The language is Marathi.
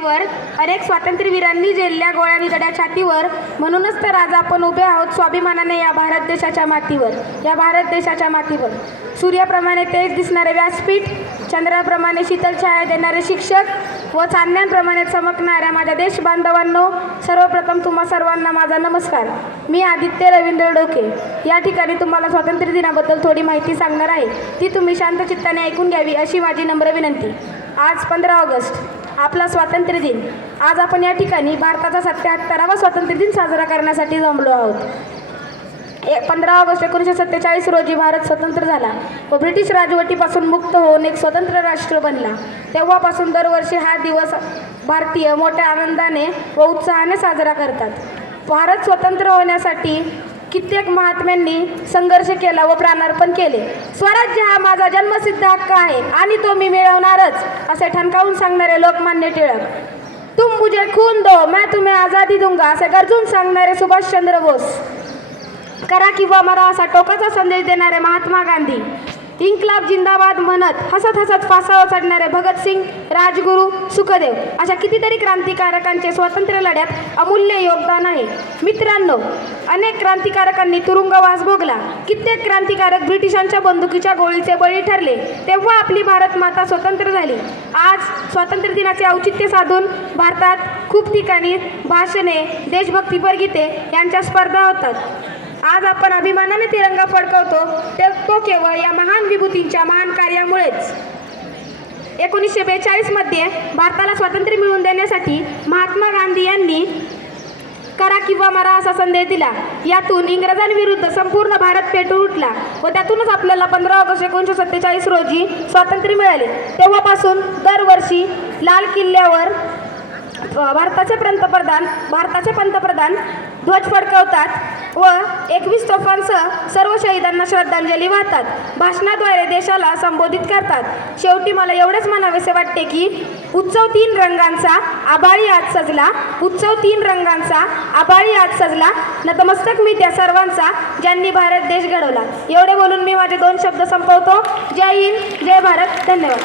वर अनेक स्वातंत्र्यवीरांनी झेलल्या गोळ्या निगड्या छातीवर. म्हणूनच तर आज आपण उभे आहोत स्वाभिमानाने या भारत देशाच्या मातीवर. सूर्याप्रमाणे तेज दिसणारे व्यासपीठ, चंद्राप्रमाणे शीतल छाया देणारे शिक्षक व चांदण्यांप्रमाणे चमकणाऱ्या माझ्या देश बांधवांनो, सर्वप्रथम तुम्हा सर्वांना माझा नमस्कार. मी आदित्य रवींद्र डोके. या ठिकाणी तुम्हाला स्वातंत्र्य दिनाबद्दल थोडी माहिती सांगणार आहे. ती तुम्ही शांत चित्ताने ऐकून घ्यावी अशी माझी नम्र विनंती. आज 15 ऑगस्ट आपला स्वातंत्र्य दिन. आज आपण या ठिकाणी भारताचा 77वा स्वातंत्र्य दिन साजरा करण्यासाठी जमलो आहोत. 15 ऑगस्ट 1947 रोजी भारत स्वतंत्र झाला व ब्रिटिश राजवटीपासून मुक्त होऊन एक स्वतंत्र राष्ट्र बनला. तेव्हापासून दरवर्षी हा दिवस भारतीय मोठ्या आनंदाने व उत्साहाने साजरा करतात. भारत स्वतंत्र होण्यासाठी कित्येक महात्म्यांनी संघर्ष केला व प्राणार्पण केले. स्वराज्य हा माझा जन्मसिद्ध हक्क आहे आणि तो मी मिळवणारच, असे ठणकावून सांगणारे लोकमान्य टिळक. तुम मुझे खून दो मैं तुम्हें आझादी दूंगा, असे गरजून सांगणारे सुभाषचंद्र बोस. करा किंवा मरा असा टोकाचा संदेश देणारे महात्मा गांधी. इन्क्लाब जिंदाबाद म्हणत हसत हसत फासावर चढणारे भगतसिंग, राजगुरू, सुखदेव अशा कितीतरी क्रांतिकारकांचे स्वातंत्र्य लढ्यात अमूल्य योगदान आहे. मित्रांनो, अनेक क्रांतिकारकांनी तुरुंगवास भोगला. कित्येक क्रांतिकारक ब्रिटिशांच्या बंदुकीच्या गोळीचे बळी ठरले. तेव्हा आपली भारत माता स्वतंत्र झाली. आज स्वातंत्र्य दिनाचे औचित्य साधून भारतात खूप ठिकाणी भाषणे, देशभक्तीपर गीते यांच्या स्पर्धा होतात. आज आपण अभिमानाने तिरंगा फडकवतो तो केवळ या महान विभूतींच्या महान कार्यामुळेच. 1942 मध्ये भारताला स्वातंत्र्य मिळवून देण्यासाठी महात्मा गांधी यांनी करा किंवा मरा असा संदेश दिला. यातून इंग्रजांविरुद्ध संपूर्ण भारत पेटून उठला व त्यातूनच आपल्याला 15 ऑगस्ट 1947 रोजी स्वातंत्र्य मिळाले. तेव्हापासून दरवर्षी लाल किल्ल्यावर भारताचे पंतप्रधान ध्वज फडकवतात व 21 तोफांसह सर्व शहीदांना श्रद्धांजली वाहतात. भाषणाद्वारे देशाला संबोधित करतात. शेवटी मला एवढेच म्हणावेसे वाटते की उत्सव तीन रंगांचा आभाळी आज सजला. नतमस्तक मी त्या सर्वांचा ज्यांनी भारत देश घडवला. एवढे बोलून मी माझे 2 शब्द संपवतो. जय हिंद, जय भारत. धन्यवाद.